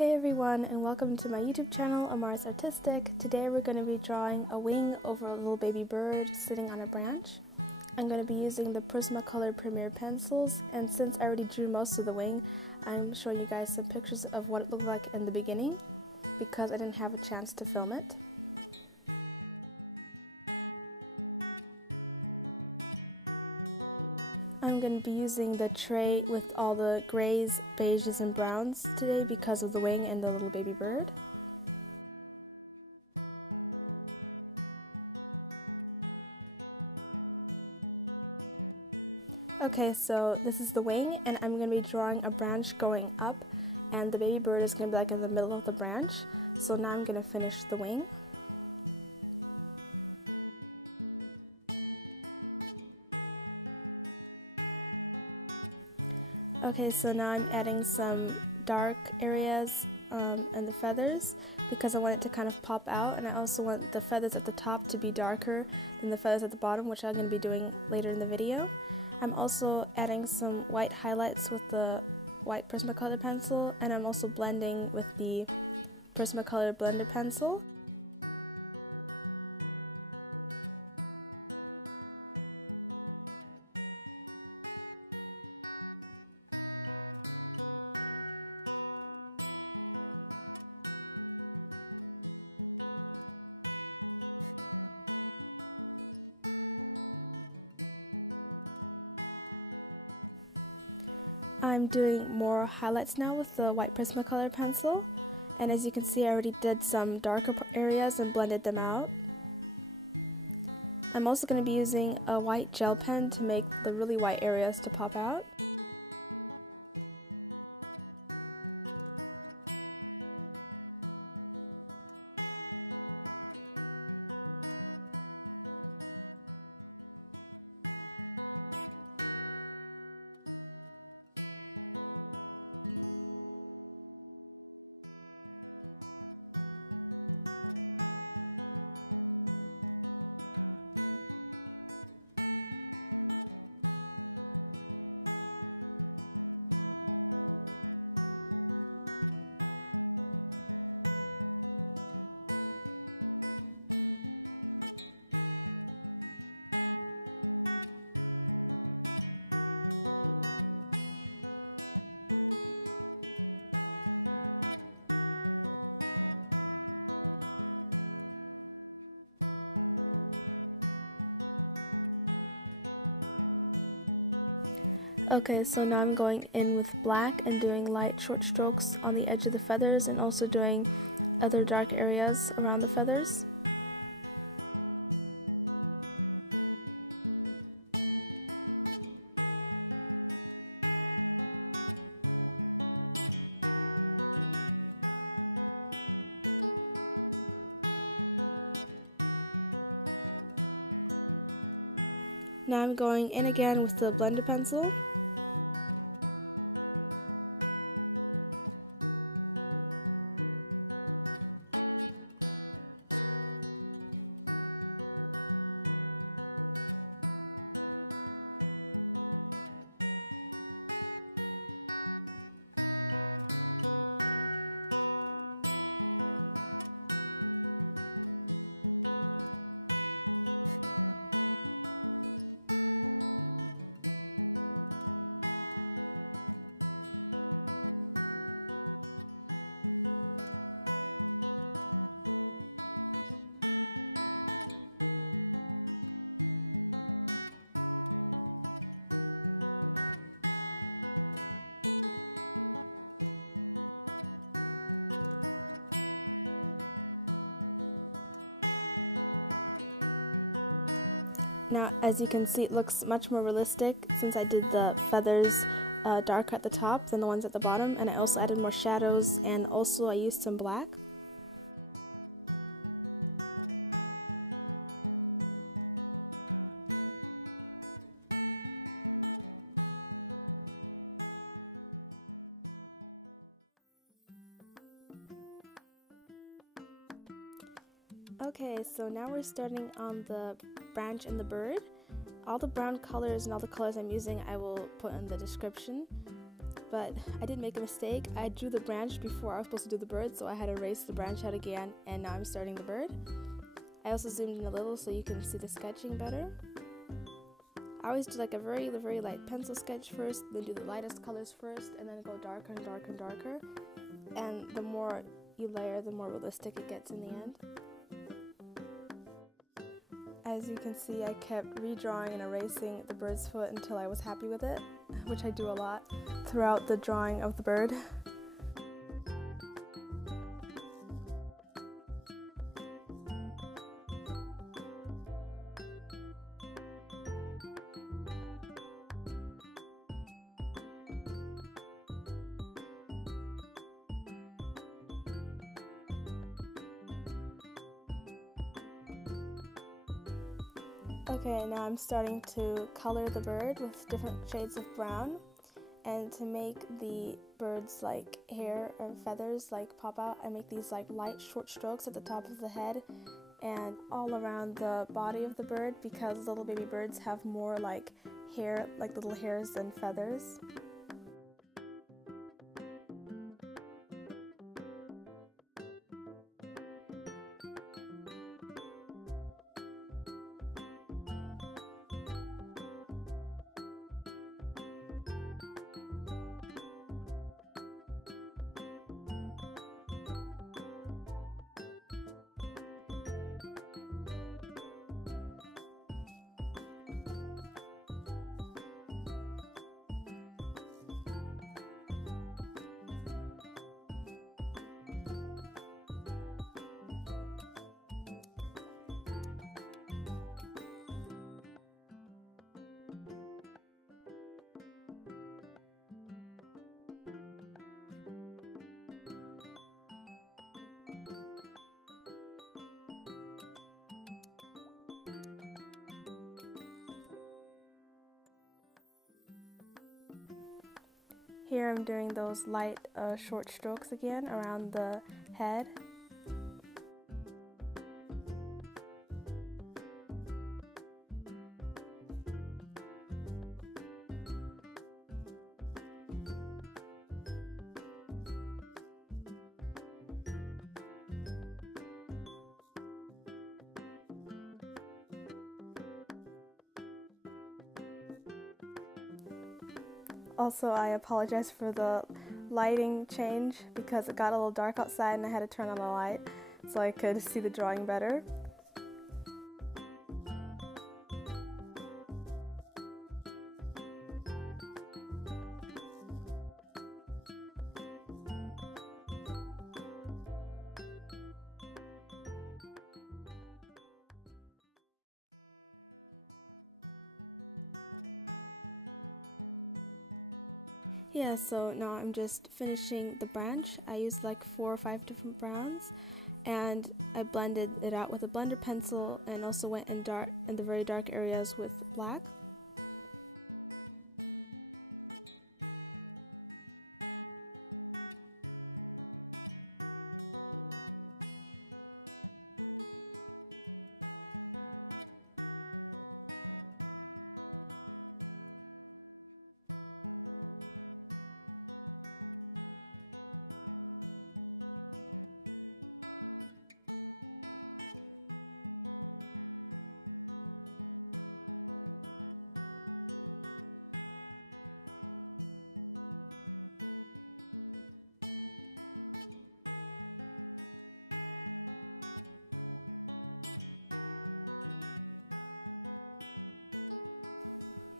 Hey everyone, and welcome to my YouTube channel, Amar's Artistic. Today we're going to be drawing a wing over a little baby bird sitting on a branch. I'm going to be using the Prismacolor Premier pencils, and since I already drew most of the wing, I'm showing you guys some pictures of what it looked like in the beginning because I didn't have a chance to film it. I'm going to be using the tray with all the grays, beiges, and browns today because of the wing and the little baby bird. Okay, so this is the wing, and I'm going to be drawing a branch going up, and the baby bird is going to be like in the middle of the branch. So now I'm going to finish the wing. Okay, so now I'm adding some dark areas and the feathers because I want it to kind of pop out, and I also want the feathers at the top to be darker than the feathers at the bottom, which I'm going to be doing later in the video. I'm also adding some white highlights with the white Prismacolor pencil, and I'm also blending with the Prismacolor blended pencil. I'm doing more highlights now with the white Prismacolor pencil, and as you can see I already did some darker areas and blended them out. I'm also going to be using a white gel pen to make the really white areas to pop out. Okay, so now I'm going in with black and doing light short strokes on the edge of the feathers and also doing other dark areas around the feathers. Now I'm going in again with the blended pencil. Now, as you can see, it looks much more realistic since I did the feathers darker at the top than the ones at the bottom, and I also added more shadows, and also I used some black. Okay, so now we're starting on the branch and the bird. All the brown colors and all the colors I'm using I will put in the description. but I did make a mistake. I drew the branch before I was supposed to do the bird, so I had to erase the branch out again, and now I'm starting the bird. I also zoomed in a little so you can see the sketching better. I always do like a very light pencil sketch first, then do the lightest colors first, and then go darker and darker and darker. And the more you layer, the more realistic it gets in the end. As you can see, I kept redrawing and erasing the bird's foot until I was happy with it, which I do a lot throughout the drawing of the bird. Okay, now I'm starting to color the bird with different shades of brown, and to make the bird's like hair or feathers like pop out, I make these like light short strokes at the top of the head and all around the body of the bird, because little baby birds have more like hair, like little hairs than feathers. Here I'm doing those light short strokes again around the head. Also, I apologize for the lighting change because it got a little dark outside and I had to turn on the light so I could see the drawing better. Yeah, so now I'm just finishing the branch. I used like 4 or 5 different browns, and I blended it out with a blender pencil and also went in the very dark areas with black.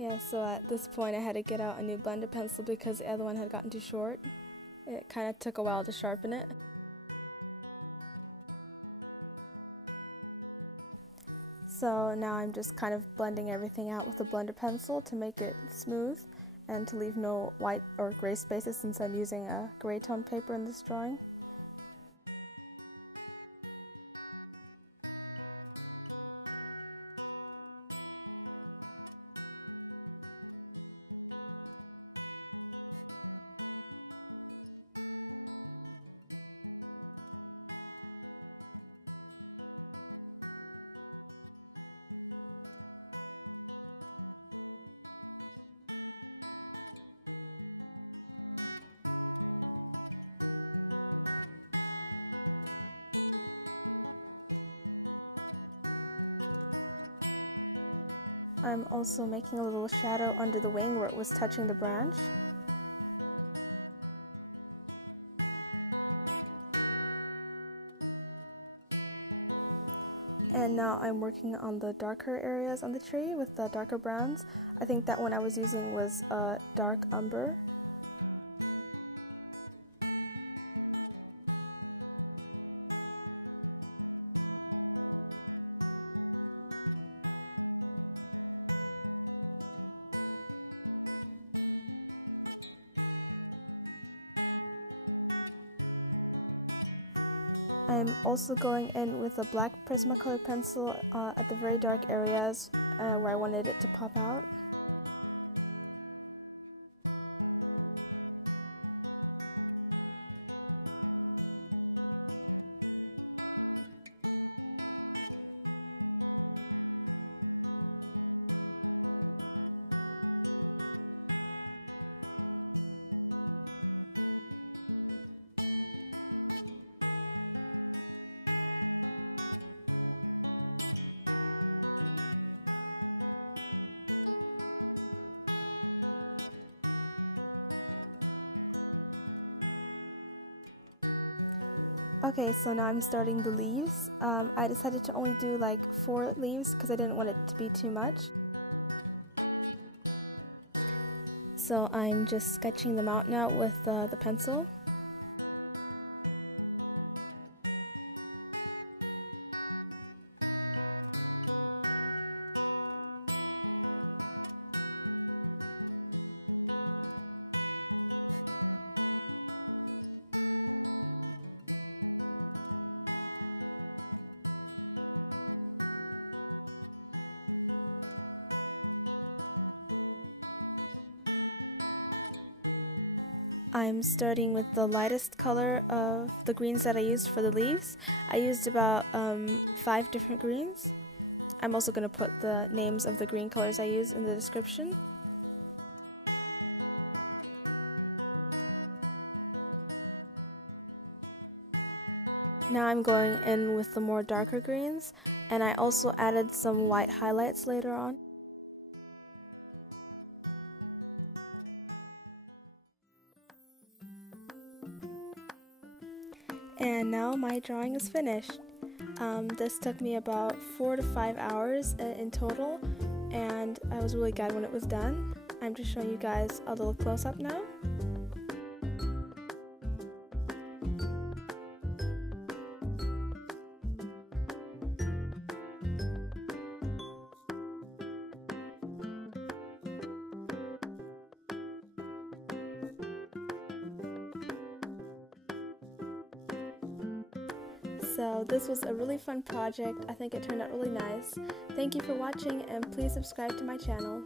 Yeah, so at this point I had to get out a new blender pencil because the other one had gotten too short. It kind of took a while to sharpen it. So now I'm just kind of blending everything out with the blender pencil to make it smooth and to leave no white or gray spaces since I'm using a gray tone paper in this drawing. I'm also making a little shadow under the wing where it was touching the branch. And now I'm working on the darker areas on the tree with the darker browns. I think that one I was using was dark umber. I'm also going in with a black Prismacolor pencil at the very dark areas where I wanted it to pop out. Okay, so now I'm starting the leaves. I decided to only do like 4 leaves because I didn't want it to be too much. So I'm just sketching them out now with the pencil. I'm starting with the lightest color of the greens that I used for the leaves. I used about 5 different greens. I'm also going to put the names of the green colors I used in the description. Now I'm going in with the more darker greens, and I also added some white highlights later on. And now my drawing is finished. This took me about 4 to 5 hours in total, and I was really glad when it was done. I'm just showing you guys a little close-up now. So this was a really fun project. I think it turned out really nice. Thank you for watching, and please subscribe to my channel.